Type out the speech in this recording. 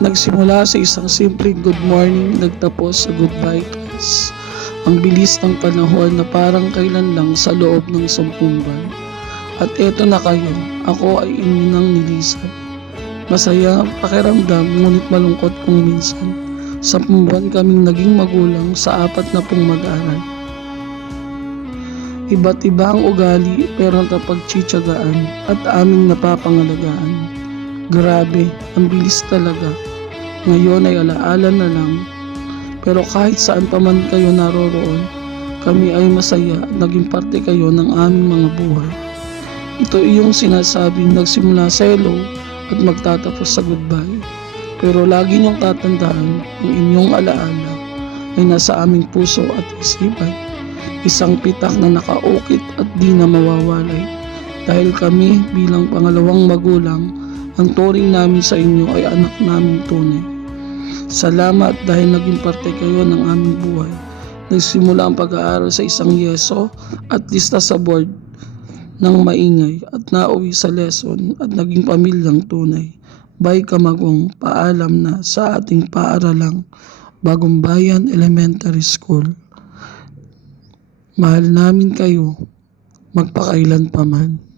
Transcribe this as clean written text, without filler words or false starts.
Nagsimula sa isang simpleng good morning, nagtapos sa goodbye class. Ang bilis ng panahon na parang kailan lang sa loob ng 10 buwan. At eto na kayo, ako ay ininang nilisan. Masaya ang pakiramdam, ngunit malungkot kung minsan. 10 buwan kaming naging magulang sa 40 mag-aral. Iba't iba ang ugali pero napagtsitsagaan at aming napapangalagaan. Grabe, ang bilis talaga. Ngayon ay alaala na lang. Pero kahit saan pa man kayo naroroon, kami ay masaya at naging parte kayo ng aming mga buhay. Ito iyong sinasabing nagsimula sa hello at magtatapos sa goodbye. Pero lagi niyong tatandaan ang inyong alaala ay nasa aming puso at isipan. Isang pitak na nakaukit at di na mawawalay. Dahil kami bilang pangalawang magulang, ang turing namin sa inyo ay anak namin tunay. Salamat dahil naging parte kayo ng aming buhay. Nagsimula ang pag-aaral sa isang yeso at lista sa board ng maingay at nauwi sa lesson at naging pamilyang tunay. Bye Kamagong, paalam na sa ating paaralang Bagong Bayan Elementary School. Mahal namin kayo, magpakailan pa man.